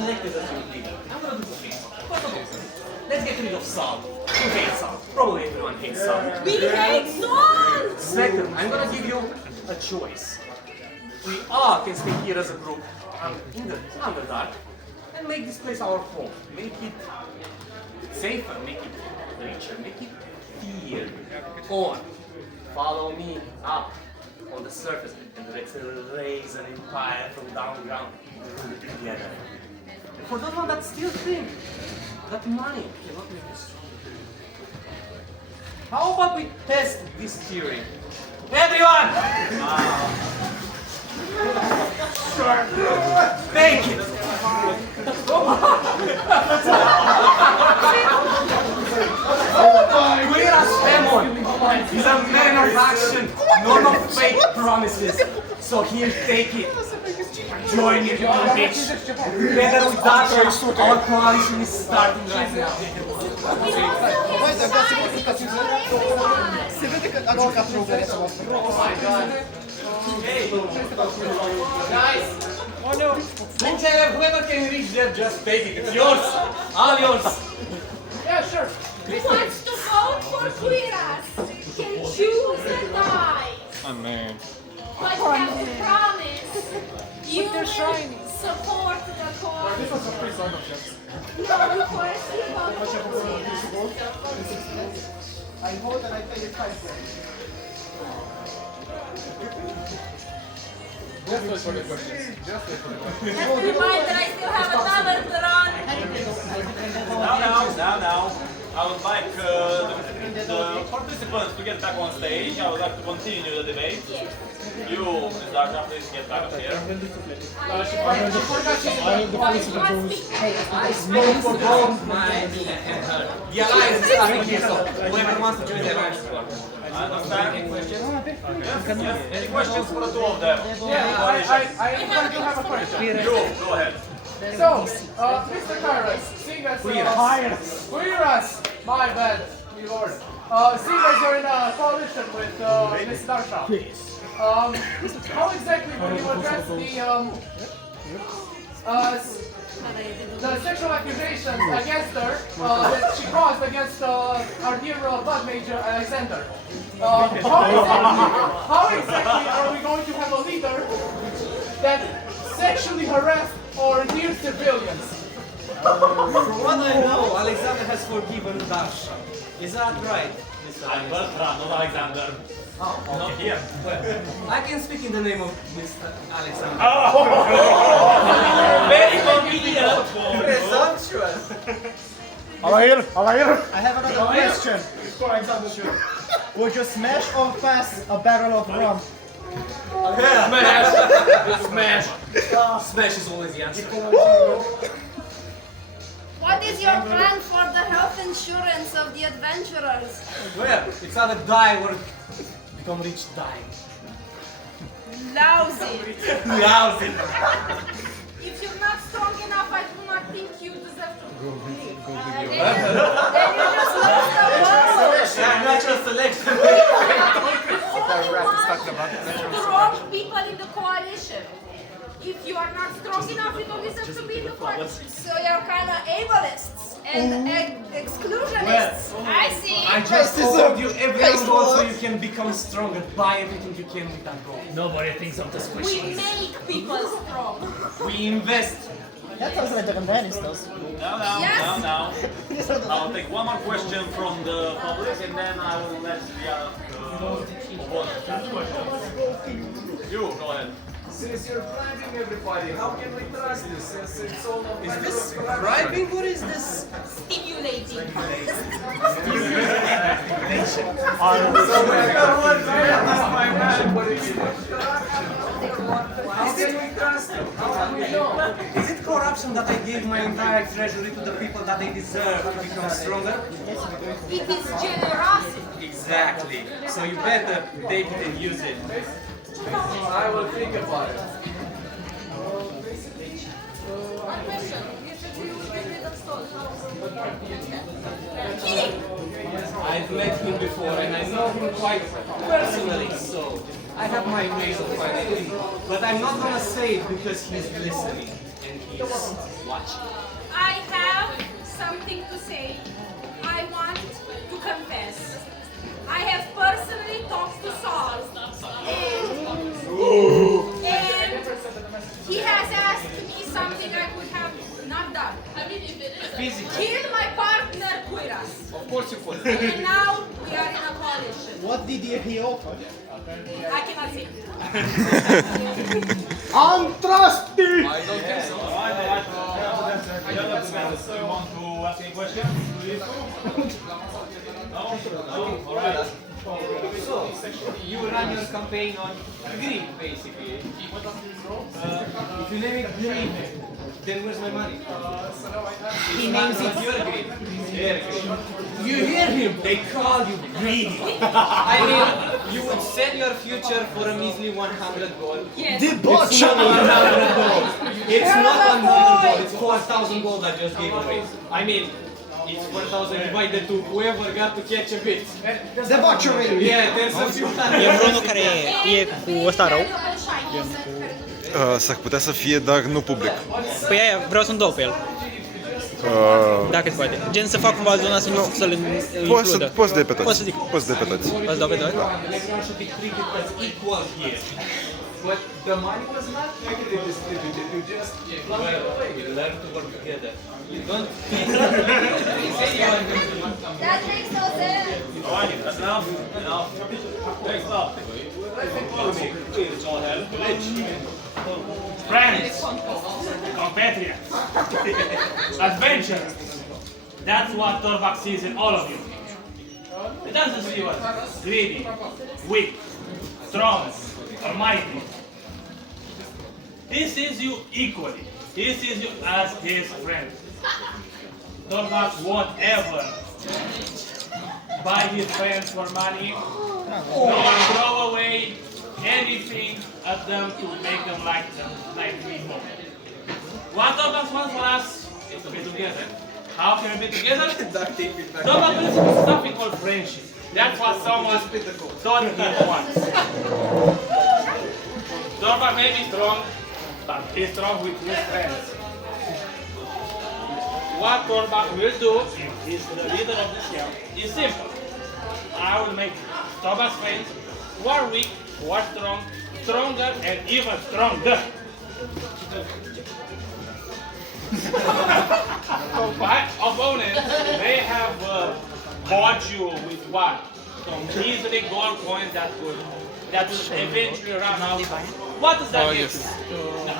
elected as your leader, I'm gonna do two things. First of all, let's get rid of Salt. Who hates Salt? Probably everyone hates Salt. We hate salt! Second, I'm gonna give you a choice. We all can stay here as a group in the Underdark and make this place our home. Make it safer, make it richer, make it feel. Or follow me up on the surface and let's raise an empire from down ground together. And for those one that still think that money cannot make us strong, how about we test this theory? Everyone! Sure. Take it! Guira's Demon is a man of action, none of fake promises. So here, take it. Join me, you bitch. Together with Dasha, our coalition is starting right now. We also have signs for everyone! Oh my god. Hey, guys. Oh no. Whoever can reach there, just take it. It's yours. All yours. Yeah, sure. Who wants to vote for Quiras can choose a die. Oh man. But you have to promise you will support the cause. This was a free sort of shit. No, of course you vote for Quiras. I vote and I pay it 5 cents. Just wait for the questions. Just wait for the questions. Just a reminder, I still have another run. Now. I would like the participants to get back on stage. I would like to continue the debate. You, Ms. Dasha, please get back up here. I spoke for both me and her. The alliance is starting here, so whoever wants to join the alliance is welcome. I understand. Any questions? Yes. Any questions for the two of them? Yeah, I do have a question. You, go ahead. So, Mr. Kairos, seeing as Quiras, my bad, my lord. Seeing as you're in a coalition with Miss Darsha, how exactly will you address the sexual accusations against her that she caused against our dear blood major Alexander? How exactly are we going to have a leader that sexually harassed our dear civilians? From what I know, Alexander has forgiven Dasha. Is that right, Mr. I'm Bertrand, not Alexander. Oh, Not okay. here. Well, I can speak in the name of Mr. Alexander. Very convenient. Presumptuous. Alair, I have another question. Would you smash or pass a barrel of rum? Smash! Smash is always the answer. What is your plan for the health insurance of the adventurers? Well, it's either die or become rich dying. Lousy. Lousy. If you're not strong enough, I do not think you deserve to live. Then you just lost the war. Natural selection. Only one strong people in the coalition. If you are not strong enough, you don't deserve to be in the coalition. So you're kind of ableists and exclusionists. I see. I just told you everyone goes so you can become stronger. Buy everything you can with that goal. Nobody thinks of the We squishies. make people strong. We invest. That sounds better than Dennis does. Now. I'll take one more question from the public and then I will let the other opponents ask questions. You, go ahead. Since you're bribing everybody, how can we trust you since it's all of Is this bribing or is this Stimulating. So we're gonna work that's my man, but it's corruption. How can we trust you? How can we know? Is it corruption that I gave my entire treasury to the people that they deserve to become stronger? It is generosity. Exactly. So you better take it and use it. I will think about it. One question. You said you would get rid of Stoll. Kidding. I've met him before and I know him quite personally, so I have my ways of finding him. But I'm not gonna say it because he's listening. and he's watching. I have something to say. I want to confess. I have personally talked to Saul, and he has asked me something I would have not done. Physically. Kill my partner Quiras. Of course you could. And now we are in a coalition. What did he offer? I cannot say. Untrusty! I don't think so. Alright. You want to ask any questions? No? Alright. So, you run your campaign on greed, basically. If you name it greed, then where's my money? He names it your greed. You hear him? They call you greedy. I mean, you would sell your future for a measly 100 gold. Yes. It's not 100 gold. It's not 100 gold. It's 4,000 gold I just gave away. I mean, it's 4,000 divided to whoever got to catch a bit. Debauchery! Yeah, there's a few E vreunul care e cu ăsta rău. S-ar putea să fie, dar nu public. Păi aia, vreau să-mi dau pe el. Dacă se poate. Gen să fac cumva zona să-l includă. Poți să depetați. Poți să zic. Poți să depetați. Poți să dau pe toate? Everyone should be treated as equal here. But the money was not equally distributed. You just flung it away. You learn to work together. You don't That makes no sense. Alright, that's enough. Enough. Next up. Friends, compatriots, adventurers. That's what Torvak sees in all of you. He doesn't see us greedy, weak, strong, or mighty. He sees you equally. He sees you as his friend. Torvak won't ever buy his friends for money, nor throw away anything at them to make them like me more. What Torvak wants for us is to be together. How can we be together? Torvak believes in something called friendship. That's what someone taught him once. Torvak may be strong, but he's strong with his friends. What Torvak will do, if he's the leader of this camp, is simple. I will make Torvak's friends who are weak, who are strong, stronger, and even stronger. My opponents may have bought you with what? Some easily gold coins that will eventually run out. What does that give you?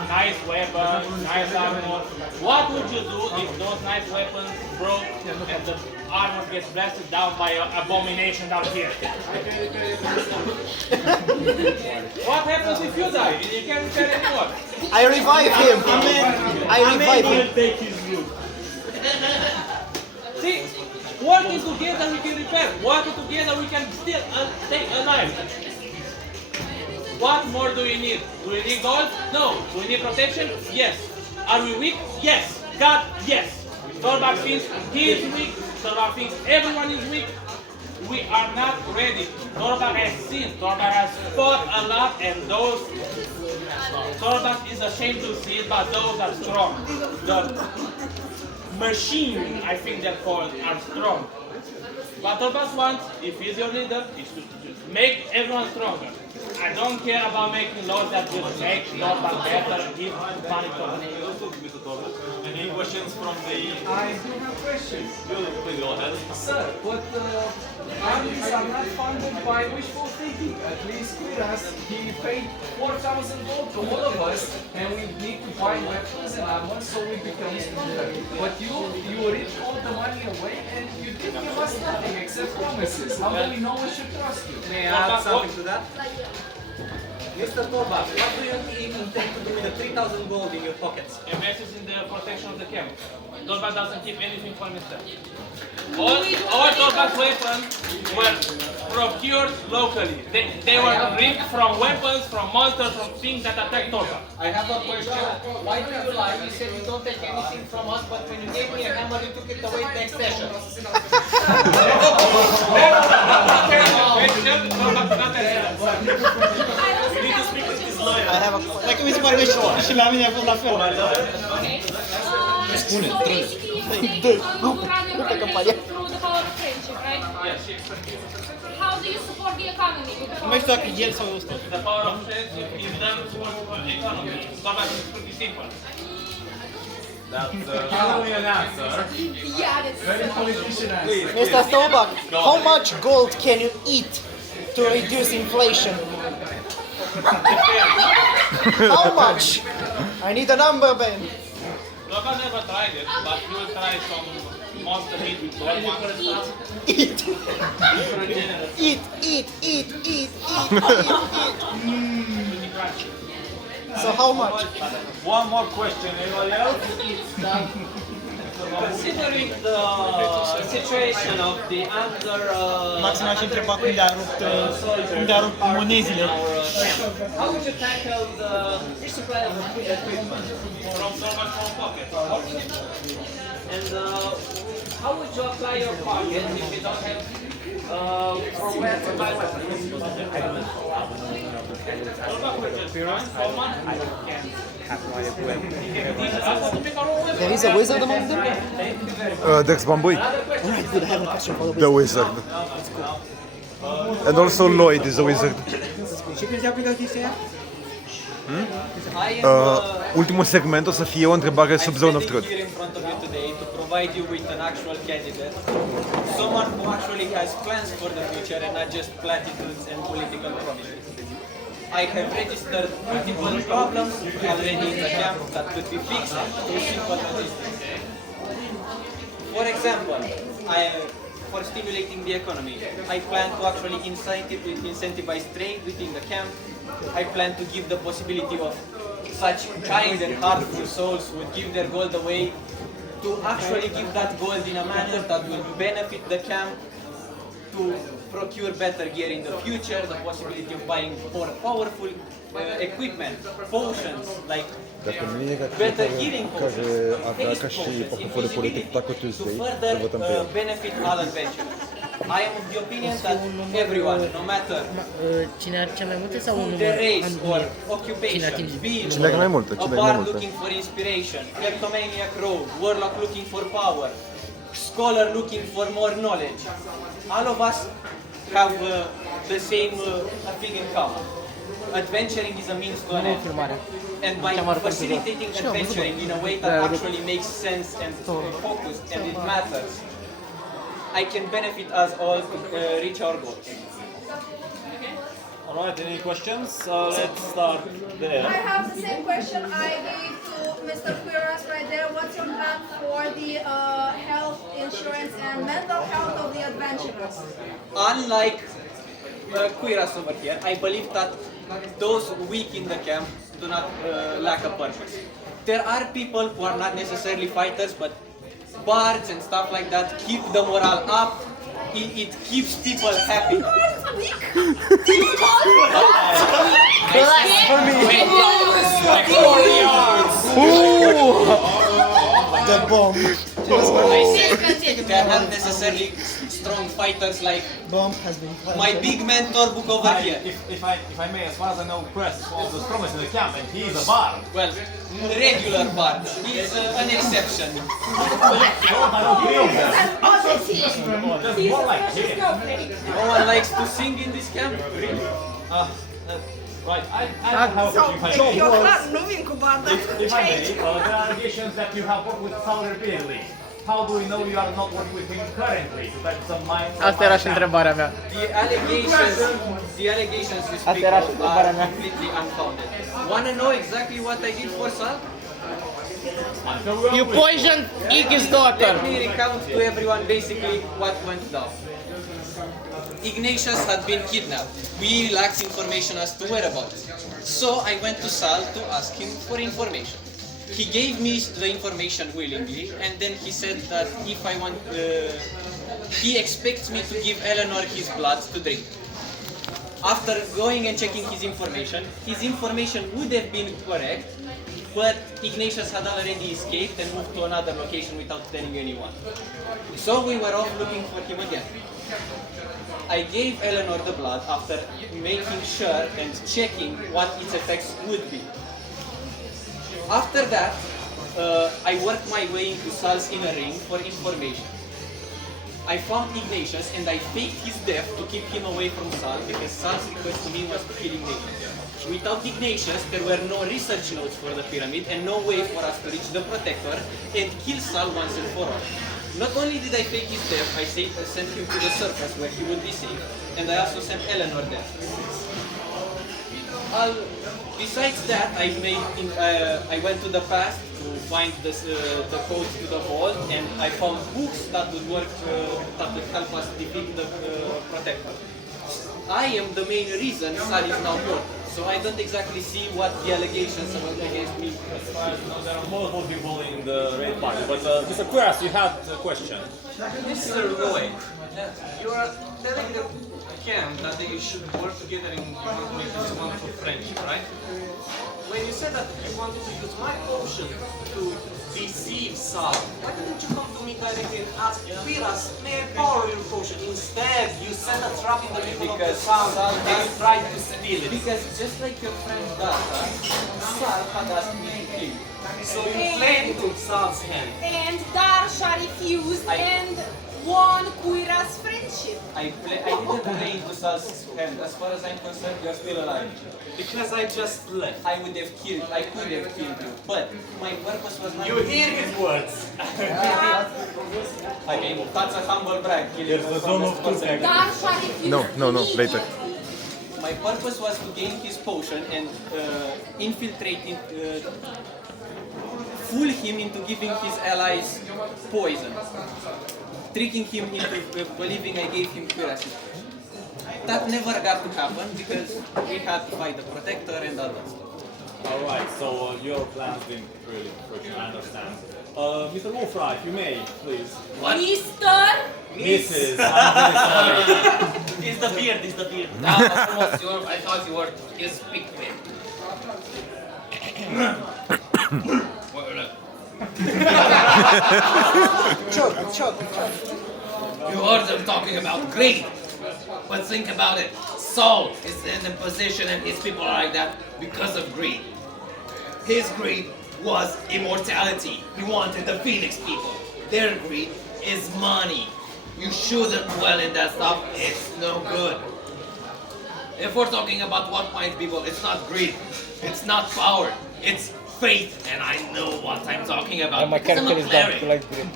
Nice weapons, nice armor. What would you do if those nice weapons broke and the armor gets blasted down by an abomination down here? What happens if you die and you can't repair anymore? I revive him! I revive him! Take his loot. See, working together we can repair. Working together we can still stay alive. What more do we need? Do we need gold? No. Do we need protection? Yes. Are we weak? Yes. God, yes. Torvak thinks he is weak. Torvak thinks everyone is weak. We are not ready. Torvak has seen. Torvak has fought a lot, and those Torvak is ashamed to see it, but those are strong. The machine, I think they're called, are strong. What Torvak wants, if he's your leader, is to just make everyone stronger. I don't care about making laws that will make Torvak better and give money to Any questions from the... I do have questions. Please go ahead. Sir, but armies are not funded by wishful thinking. At least with us, he paid 4,000 gold to all of us, and we need to buy weapons and armor so we become stronger. But you ripped all the money away, and you didn't give us nothing except promises. How do we know we should trust you? May I add something to that? Mr. Torvak, what do you intend to do with the 3,000 gold in your pockets? Invest in the protection of the camp. Torvak doesn't keep anything for himself. All Torvak's weapons were procured locally. They were ripped from weapons, from monsters, from things that attack Torvak. I have a question. Why do you lie? You said you don't take anything from us, but when you gave me a hammer, you took it away next session. I also have a question. Dacă mi se pare că și la mine a fost la fel. Okay. So basically you think run your organization through the power of friendship, right? How do you support the economy? With the power Mai of știu dacă friendship? el sau ăsta. The power of friendship is done for economy. It's pretty simple. That's clearly an answer. Yeah, that's Mr. Stovak, how much gold can you eat to reduce inflation? How much? I need a number, Ben. Look, I never tried it, but you will try some monster meat with gold monster stuff. Eat. Eat, eat, eat, eat, eat, eat. So how much? One more question, anyone else? Considering the situation of the under Max m-aș întreba unde a rupt monezile. how would you tackle the resupply of equipment? From so much from pocket. And how would you apply your pocket if you don't have for where to buy weapons? There is a wizard among them? Dex Bambui, Alright, good, I have a question for the the wizard. wizard. And also Lloyd is a wizard. Și când se aplică chestia aia? Ultimul segment o să fie o întrebare sub Zone of Truth. Here in front of you today to provide you with an actual candidate, someone who actually has plans for the future and not just platitudes and political promises. I have registered multiple problems already in the camp that could be fixed through simple logistics. For example, for stimulating the economy, I plan to actually incentivize trade within the camp. I plan to give the possibility of such kind and heartful souls who would give their gold away to actually give that gold in a manner that will benefit the camp, to procure better gear in the future, the possibility of buying more powerful equipment, potions, like Dacă nu e better healing care potions, avea haste ca și potions, portofoliu politic Taco to Tuesday, further să votăm pe el. benefit all adventurers. I am of the opinion that everyone, no matter Cine are cea mai multe sau un their număr race or anume? occupation, be it Cine are mai multe, a cine are mai bard multe. looking for inspiration, kleptomaniac rogue, warlock looking for power, scholar looking for more knowledge. All of us have the same thing in common. Adventuring is a means to an end. And by facilitating adventuring in a way that actually makes sense and focused and it matters, I can benefit us all to reach our goals. Alright, any questions? Let's start there. I have the same question I gave to Mr. Quiras right there. What's your plan for the health insurance and mental health of the adventurers? Unlike Quiras over here, I believe that those weak in the camp do not lack a purpose. There are people who are not necessarily fighters, but bards and stuff like that keep the morale up. It keeps people happy. The bomb. They are not necessarily strong fighters like Bomb has been my big mentor book over here. If I may, as far as I know, Quest is one of the strongest in the camp, and he is a bard. Well, regular bard. He's an exception. I don't feel that. Just more like him. No one likes to sing in this camp. Right, I have a question. If I may, there are allegations that you have worked with Saul repeatedly. How do we know you are not working with him currently? That's a mind. Asta era și întrebarea mea. The allegations you speak of are completely unfounded. Wanna know exactly what I did for Sal? You poisoned Iggy's daughter. Let me recount to everyone basically what went down. Ignatius had been kidnapped. We lacked information as to whereabouts. So I went to Sal to ask him for information. He gave me the information willingly, and then he said that if I want, he expects me to give Eleanor his blood to drink. After going and checking his information would have been correct, but Ignatius had already escaped and moved to another location without telling anyone. So we were off looking for him again. I gave Eleanor the blood after making sure and checking what its effects would be. After that, I worked my way into Sal's inner ring for information. I found Ignatius and I faked his death to keep him away from Sal because Sal's request to me was to kill Ignatius. Without Ignatius, there were no research notes for the pyramid and no way for us to reach the Protector and kill Sal once and for all. Not only did I fake his death, I sent him to the surface where he would be safe, and I also sent Eleanor there. Besides that, I went to the past to find the codes to the vault, and I found books that would work, that would help us defeat the Protector. I am the main reason Sal is now mortal, so I don't exactly see what the allegations against me. There are multiple people in the raid party, but Mr. Quiras, you had a question. Mr. Roy, you are telling the camp that they should work together in order to make this wonderful friendship, right? When you said that you wanted to use my potion to deceive Sal, why didn't you come to me directly and ask, Quiras, may I borrow your potion? Instead, you set a trap in the middle of the sound and you tried to steal it. Because just like your friend Data, Sal had asked me to kill you. So you played into Sal's hand. And Darsha refused and won Quiras' friendship. I didn't play into Sal's hand. As far as I'm concerned, you're still alive. Because I just left. I could have killed you. But my purpose was not... You hear his words. I mean, that's a humble brag. There's a zone of two seconds. Darsha refused. No, later. My purpose was to gain his potion and infiltrate him, fool him into giving his allies poison, tricking him into believing I gave him curative. That never got to happen because we had to fight the Protector and all that stuff. Alright, so your plans didn't really work, I understand. Mr. Wolfright, you may, please. What? Mr. Mrs. I'm really sorry. It's the beard. I thought you were his big man. Choke. You heard them talking about greed. But think about it. Saul is in the position and his people are like that because of greed. His greed was immortality. He wanted the Phoenix people. Their greed is money. You shouldn't dwell in that stuff. It's no good. If we're talking about what binds people, it's not greed. It's not power. It's faith. And I know what I'm talking about. My because I'm character a is cleric. dark, like green.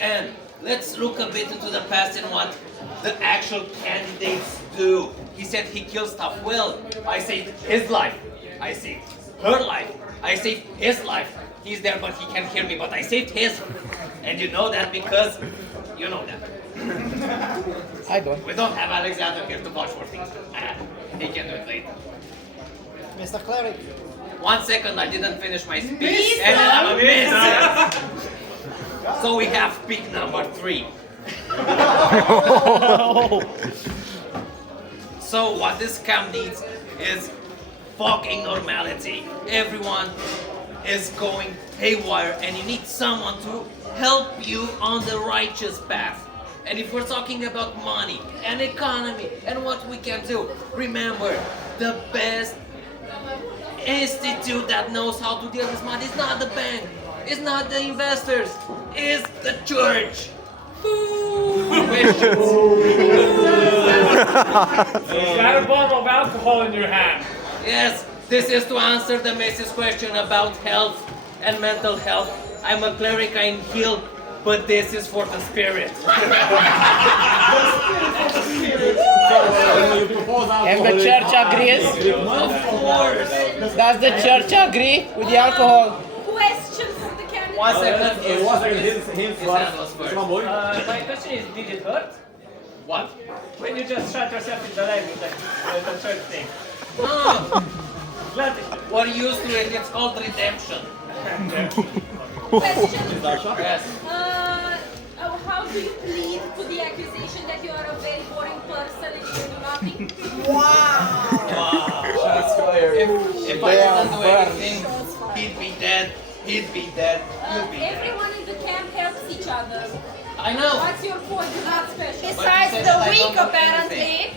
And let's look a bit into the past and what the actual candidates do. He said he killed stuff. Well, I saved his life. I saved her life. I saved his life. He's there, but he can't hear me, but I saved his. And you know that because you know that. I don't. We don't have Alexander here to watch for things. He can do it later. Mr. Cleric. 1 second, I didn't finish my speech. And then I'm a miss. So we have pick number 3. So what this camp needs is fucking normality. Everyone is going haywire and you need someone to help you on the righteous path. And if we're talking about money and economy and what we can do, remember, the best institute that knows how to deal with money is not the bank, it's not the investors, it's the church. Questions? You got a bottle of alcohol in your hand. Yes, this is to answer the Mrs. question about health and mental health. I'm a cleric, I heal, but this is for the spirit. And the church agrees? Of course. Does the church agree with the alcohol? Questions from the candidate. 1 second. My question is, did it hurt? What? When you just shot yourself in the leg with the church thing. We're used to it, it's called redemption. Question. Yes. How do you plead to the accusation that you are a very boring person and you do nothing? If I didn't do anything, he'd be dead. He'd be dead. You'd be dead. Everyone in the camp helps each other. I know. What's your point? You're not special. But Besides you said the that I weak, don't know apparently.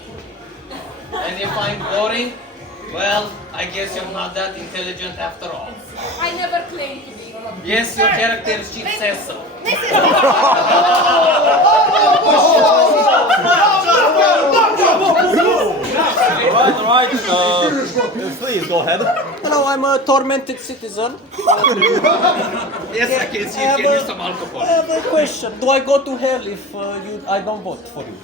And if I'm boring, well, I guess you're not that intelligent after all. I never claimed to be. Yes, your character sheet says so. This is. Alright, please go ahead. Hello, I'm a tormented citizen. Yes, I can see you can use some alcohol. I have a question. Do I go to hell if I don't vote for you?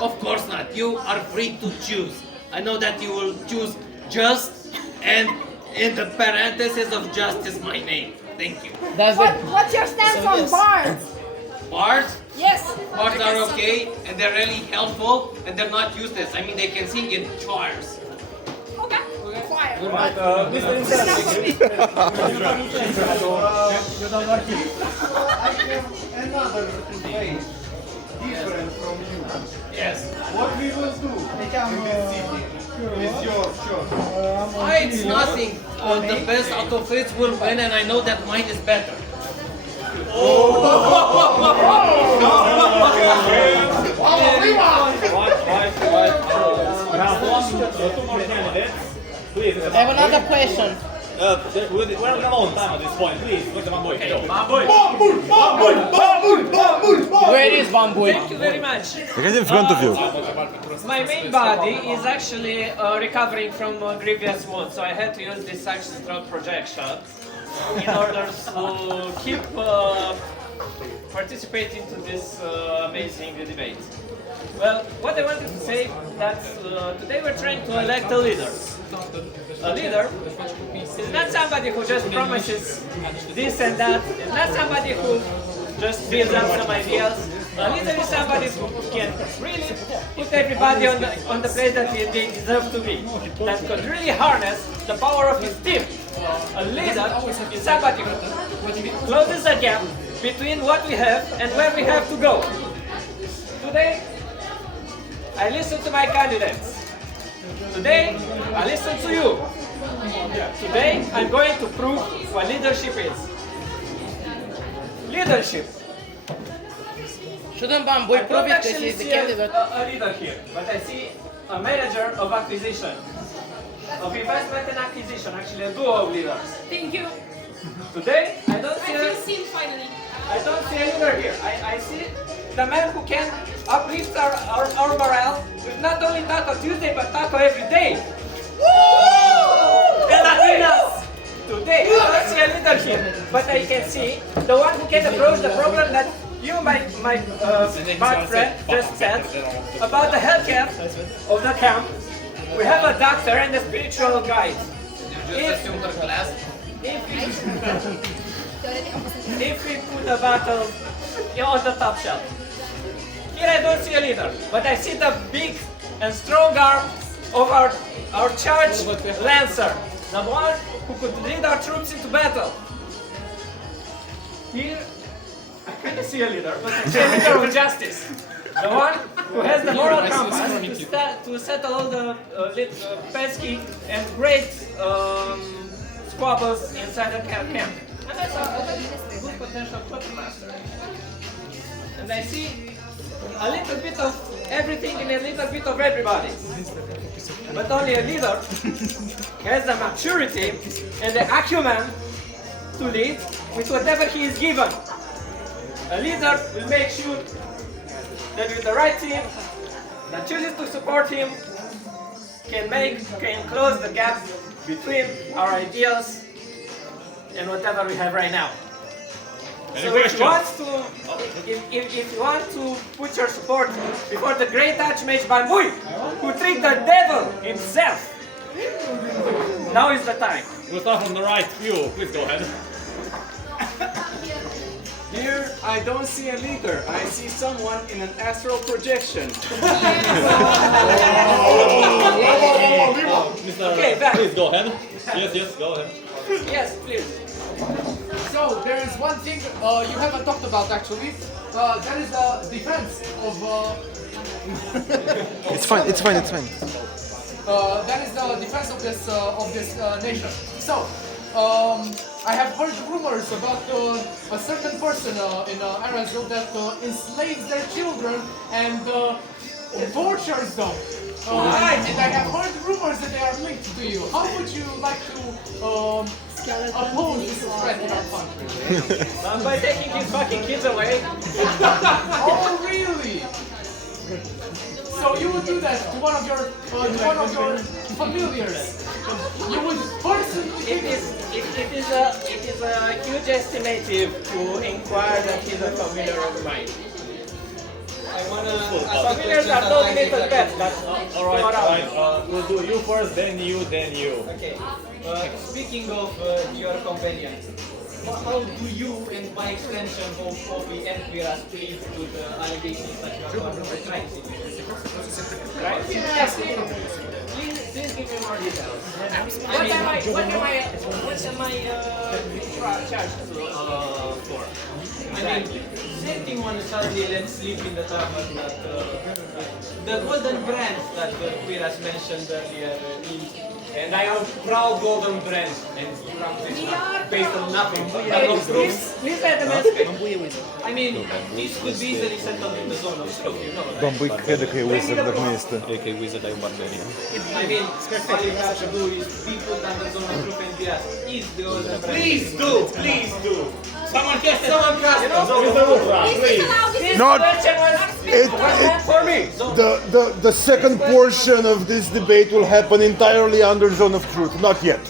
Of course not. You are free to choose. I know that you will choose just, and in the parentheses of just is my name. Thank you. What's your stance on bards? Bards? Yes. Bards are okay, and they're really helpful, and they're not useless. I mean, they can sing in choirs. Okay. Fire. Alright, Mr. You don't like it. I have another way different from you. Yes. What we will do in this city is your choice. It's nothing. The best out of it will win, and I know that mine is better. We have two more candidates. Please, I have another question. we're on our own time at this point. Please, look at my boy. Where is Bamboy? Thank you very much. Right in front of you. My main body is actually recovering from grievous wounds, so I had to use this ancestral projection in order to keep participating to this amazing debate. Well, what I wanted to say that today we're trying to elect a leader. A leader is not somebody who just promises this and that. It's not somebody who just builds up some ideas. A leader is somebody who can really put everybody on the place that they deserve to be. That could really harness the power of his team. A leader is somebody who closes the gap between what we have and where we have to go. Today, I listen to my candidates. Today, I listen to you. Today, I'm going to prove what leadership is. Leadership. Shouldn't Bamboy prove it because he's the candidate? A leader here, but I see a manager of acquisition, of investment and acquisition, actually a duo of leaders. Thank you. Today, I don't see I feel seen finally. I don't see a leader here. I see the man who can uplift our morale with not only Taco Tuesday, but Taco every day. Woo! And Latinas! Today, I don't see a leader here, but I can see the one who can approach the problem that you, my bad friend, just said about the healthcare of the camp. We have a doctor and a spiritual guide. If we put the battle on the top shelf. Here I don't see a leader, but I see the big and strong arm of our charge lancer, the one who could lead our troops into battle. Here I can't see a leader, but I see a leader of justice. The one who has the moral compass to settle all the pesky and great squabbles inside the camp. And that's a very good potential puppet master. And I see a little bit of everything and a little bit of everybody. But only a leader has the maturity and the acumen to lead with whatever he is given. A leader will make sure that with the right team that chooses to support him can close the gap between our ideals and whatever we have right now. So if you want to put your support before the great Archmage Bambui, who treats the devil himself, now is the time. We'll start from the right. You, please go ahead. Here, I don't see a leader. I see someone in an astral projection. Mr. back. Please go ahead. Yes, go ahead. Yes, please. So, there is one thing you haven't talked about actually. That is the defense of... It's fine. that is the defense of this nation. So, I have heard rumors about a certain person in Arizona that enslaves their children and tortures them. And I have heard rumors that they are linked to you. How would you like to oppose this threat in our country? By taking his fucking kids away. Oh, really? So you would do that to one of your familiars? You would personally? It is a huge estimative to inquire that he's a familiar of mine. I wanna Familiars are not little pets. That's Alright, we'll do you first, then you, then you. Okay. Speaking of your companions, how do you, and by extension, both Kofi and Quiras, plead to the allegations that you are part of the crime scene? Right? Yes, please give me more details. What am I charged for? I mean, setting one suddenly let's sleep in the tavern that the golden brand that Quiras mentioned earlier is. And I am proud golden brand, and you have this one based on nothing. Please let them I mean, this could be easily settled in the zone of truth, you know. Bambuj kiedy wizard w miejsce. I mean, all you have to do is be put under the zone of truth and be asked, is the golden brand? Please do. Someone cast it. Not For me. the second portion of this debate will happen entirely under zone of truth. Not yet.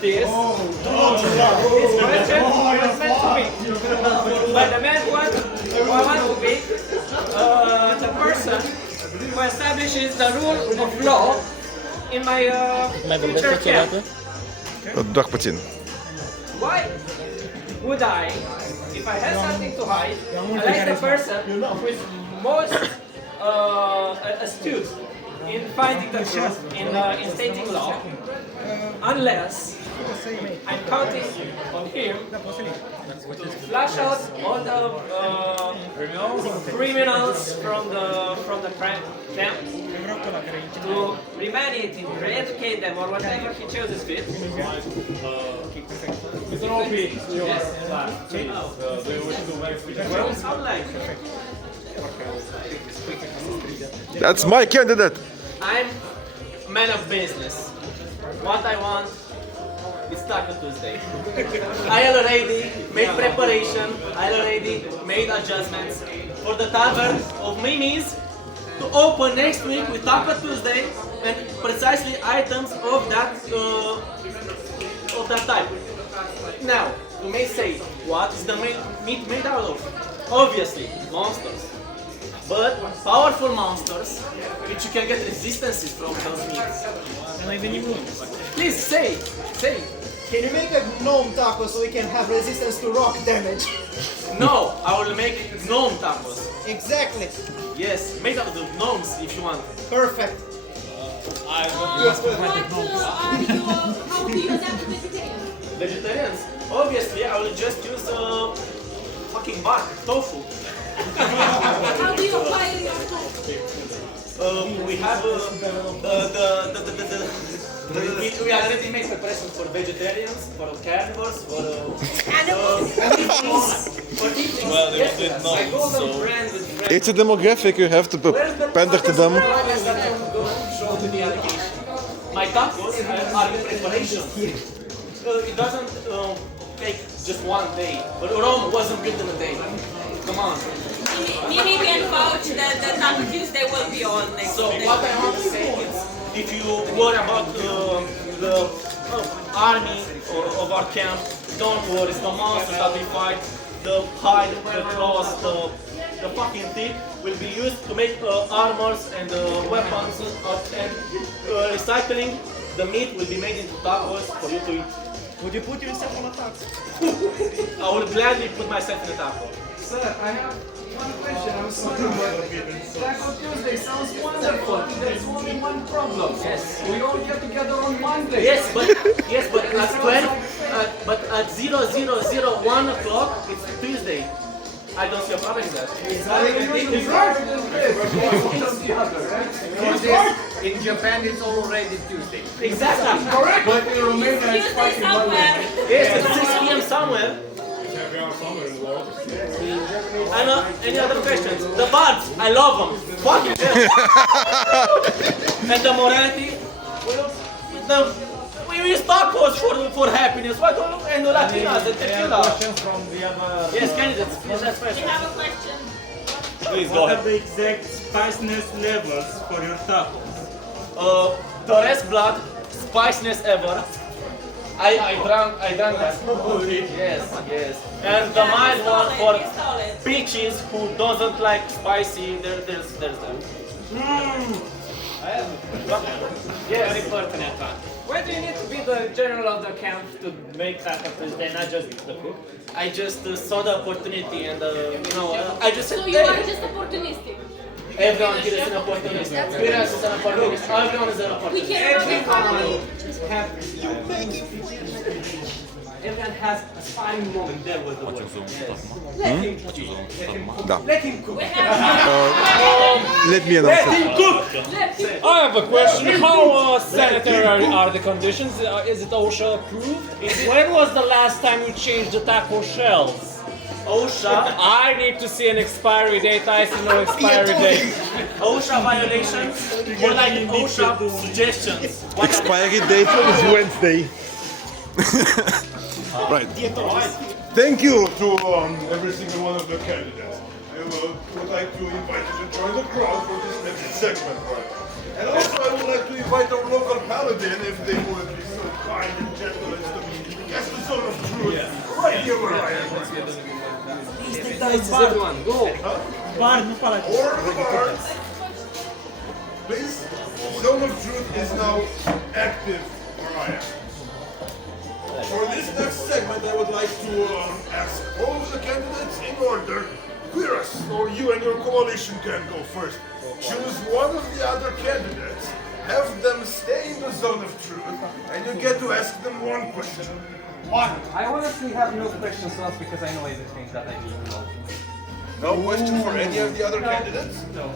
This question was meant to be. But the man who want to be the person who establishes the rule of law in my future camp. Dag Patin. Why would I, if I had something to hide, like the person who is most astute in finding the truth, in stating law, unless I'm counting on him to flush out all the criminals from the crime camp, to remanate him, re-educate them, or whatever he chooses fit. Mr. Opie, your plan, please. Do you wish to make speech? Well, sound like That's my candidate. I'm a man of business. What I want is Taco Tuesday. I already made preparation, I already made adjustments for the tavern of Mimi's to open next week with Taco Tuesday and precisely items of that type. Now, you may say, what is the meat made out of? Obviously, monsters. But powerful monsters, which you can get resistances from those meats. Please say. Can you make a gnome taco so we can have resistance to rock damage? No, I will make gnome tacos. Exactly. Yes, made out of gnomes if you want. Perfect. How do you adapt to vegetarians? Vegetarians? Obviously, I will just use fucking bark, tofu. How do you acquire your tofu? We have we already made preparations for vegetarians, for carnivores, for eating. Well, they Yes, did my not, golden so... brand with It's a demographic, you have to pander to them. show to the allegation. My tacos are in preparation. It doesn't take just one day, but Rome wasn't built in a day. Come on. Mimi can vouch that the Taco Tuesday will be on next So day. what I want to say is, if you worry about the army of our camp, don't worry. It's the monsters that we fight, the hide, the claws, the fucking teeth will be used to make armors and weapons, and recycling the meat will be made into tacos for you to eat. Would you put yourself on a taco? I will gladly put myself in a taco. Sir, I have one question. I'm sorry, but Taco Tuesday sounds wonderful. There's only one problem. Yes. We all get together on Monday. Yes, but at 12, but at 0001 o'clock, it's Tuesday. I don't see a problem with that. In Japan, it's already Tuesday. Exactly. Correct. But in Romania, it's Tuesday fucking somewhere. Yes, it's 6 p.m. somewhere. Somewhere in the world. And any other questions? The bards, I love them. Fucking hell. And the morality? We use tacos for happiness. Why don't you and the Latinas and tequila? Questions from the other. Yes, candidates. Yes, that's We question. have a question. Please go ahead. What are the exact spiciness levels for your tacos? The rest blood, spiciness ever. I drank that. Yes. And the mild one for bitches who doesn't like spicy. There's that. Yes. Very pertinent one. Why do you need to be the general of the camp to make Taco Tuesday, not just the cook? I just saw the opportunity and I just said, So you are just opportunistic. everyone here is an opportunist. Viras is an opportunist. Everyone is an We opportunist. care about the economy. Everyone has a sparring moment there with the world. Da. We have Let me announce it. I have a question. How sanitary are the conditions? Is it OSHA approved? When was the last time you changed the taco shells? OSHA. I need to see an expiry date. I see no expiry date. OSHA violations or like OSHA suggestions. Expiry date is Wednesday. Right. Thank you to every single one of the candidates. I would like to invite you to join the crowd for this next segment, right? And also I would like to invite our local paladin, if they would be so kind and gentle as to guess the zone of truth. Right here where I am. Everyone, go. Or the bards. Please, zone of truth is now active where I am. For this next segment, I would like to ask all of the candidates in order. Quiras, or you and your coalition can go first. Choose one of the other candidates, have them stay in the zone of truth, and you get to ask them one question. One. I honestly have no questions to ask because I know everything that I need to know. No question for any of the other candidates? No.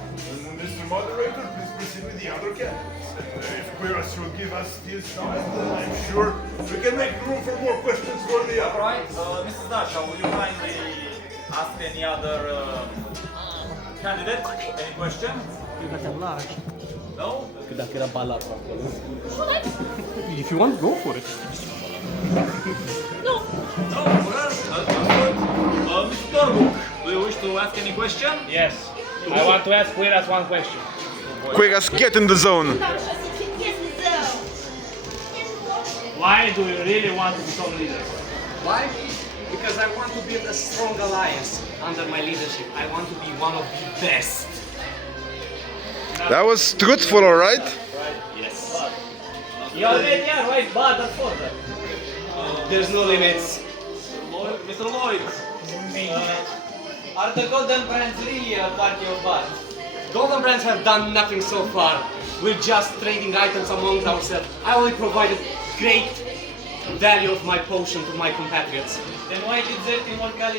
Mr. Moderator, please proceed with the other candidates. If Quiras will give us his time, then I'm sure we can make room for more questions for the other. Right, Mrs. Dasha, will you kindly ask any other candidate? Any question? No? Dacă era balapul acolo. If you want, go for it. No. No, well, Mr. Torbuk, do you wish to ask any question? Yes. I want to ask Quiras one question. Quiras, get in the zone. Why do you really want to become leader? Why? Because I want to build a strong alliance under my leadership. I want to be one of the best. That was truthful, alright? Yes. You already are right, but that's further. There's no limits. Mr. Lloyd. Are the Golden Brands really a party of bad? Golden Brands have done nothing so far. We're just trading items amongst ourselves. I only provided great value of my potion to my compatriots. Then why did Zertin work at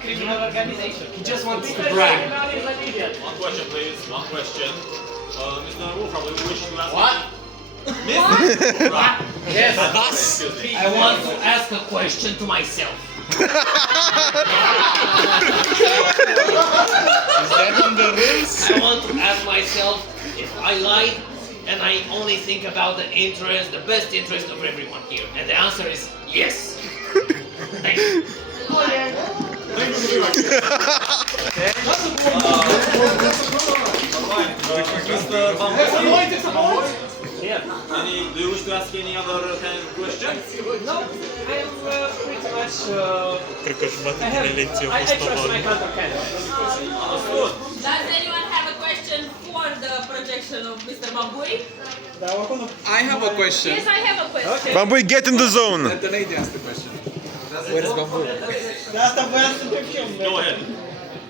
criminal organization? He just wants to brag. One question, please. One question. Mr. Wolfram, do you wish to ask? What? What? Yes, I want to ask a question to myself. Is that in the rules? I want to ask myself if I lied and I only think about the interest, the best interest of everyone here. And the answer is yes. Thank you. Mr. Bamboo? Do you wish to ask any other kind of questions? No, I am pretty much. I trust my counter candidates. Does anyone have a question for the projection of Mr. Bambui? I have a question. Yes, I have a question. Bamboo, get in the zone. Let the lady ask the question. Where is Bamboo? Go ahead.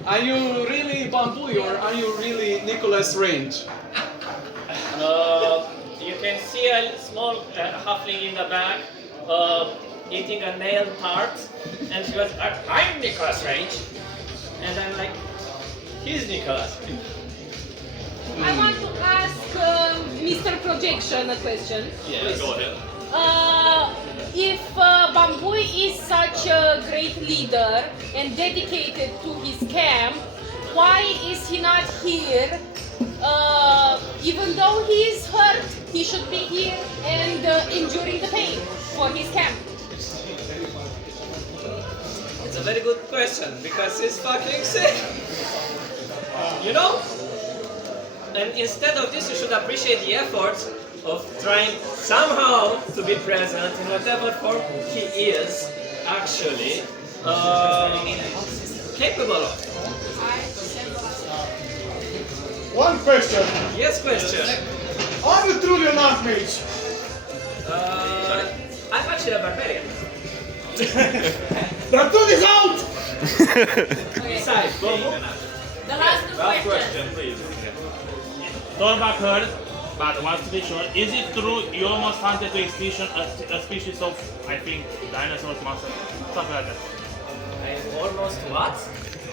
Are you really Bamboo or are you really Nicholas Range? You can see a small halfling in the back eating a nail tart, and she goes, "I'm Nicholas Range." And I'm like, he's Nicholas. I want to ask Mr. Projection a question. Yes. Go ahead. If Bambui is such a great leader and dedicated to his camp, why is he not here? Even though he is hurt, he should be here and enduring the pain for his camp. It's a very good question because he's fucking sick. You know? And instead of this, you should appreciate the effort of trying somehow to be present in whatever form he is actually capable of. One question. Yes, question. Are you truly an archmage? I'm actually a barbarian. Ratoon is out! Besides, The last question. please. Thornback heard, but wants to be sure, is it true you almost hunted to extinction a species of, I think, dinosaurs, monsters, something like that? I almost what?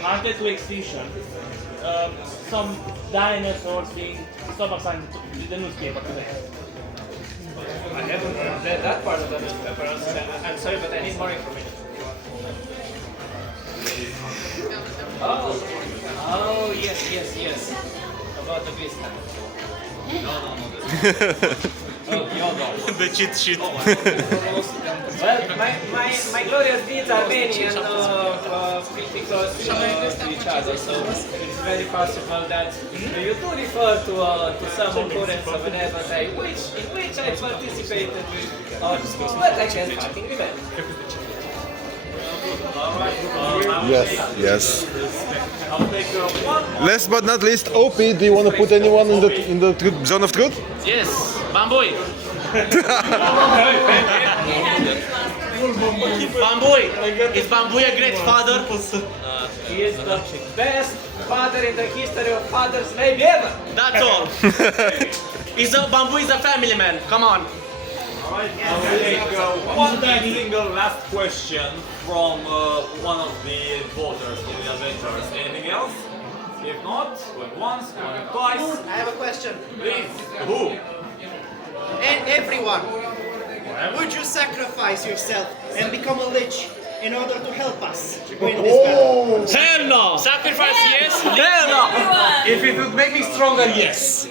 Hunted to extinction. Some dinosaur thing, stuff outside the newspaper today. I haven't read that part of the newspaper. I'm sorry, but I need more information. Oh, yes. About the beast. No. The cheat sheet. Well, my glorious deeds are many and pretty close to each other, so it's very possible that you do refer to some occurrence of an event in which I participated with our school, but I can't fucking remember. Yes. I'll take one. Last but not least, OP, do you want to put anyone in the zone of truth? Yes, Bambui. Bambui. Is Bambui a great father? He is the best father in the history of fathers maybe ever. That's all. Bambui is a family man. Come on. Alright, I'll take one single last question from one of the voters from the adventures. Anything else? If not, going once, going twice. I have a question. Please. Who? And everyone, would you sacrifice yourself and become a lich in order to help us win this battle? Hell no! Sacrifice yes? Hell no! If it would make me stronger, yes.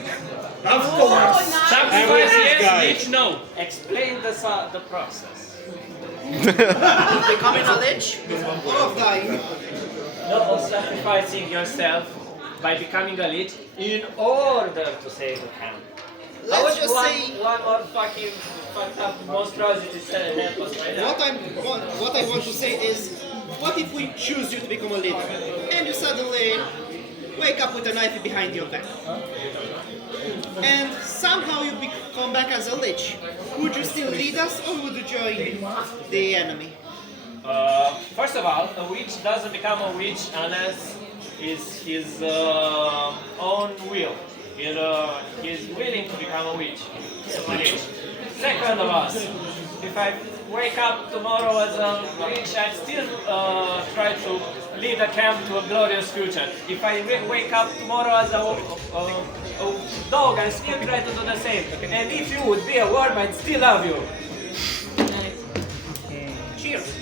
Of course. Sacrifice yes, leech no. Explain the process. Becoming a lich or of dying? No, sacrificing yourself by becoming a leech in order to save the camp. How Let's would just one say more fucking fucked up monstrosity help us right now? what I want to say is, what if we choose you to become a leader and you suddenly wake up with a knife behind your back? And somehow you come back as a lich. Would you still lead us or would you join the enemy? First of all, a witch doesn't become a witch unless it's his own will. He's willing to become a witch. Second of all, if I wake up tomorrow as a witch, I'd still try to lead the camp to a glorious future. If I wake up tomorrow as a dog, I'd still try to do the same. And if you would be a worm, I'd still love you. Cheers.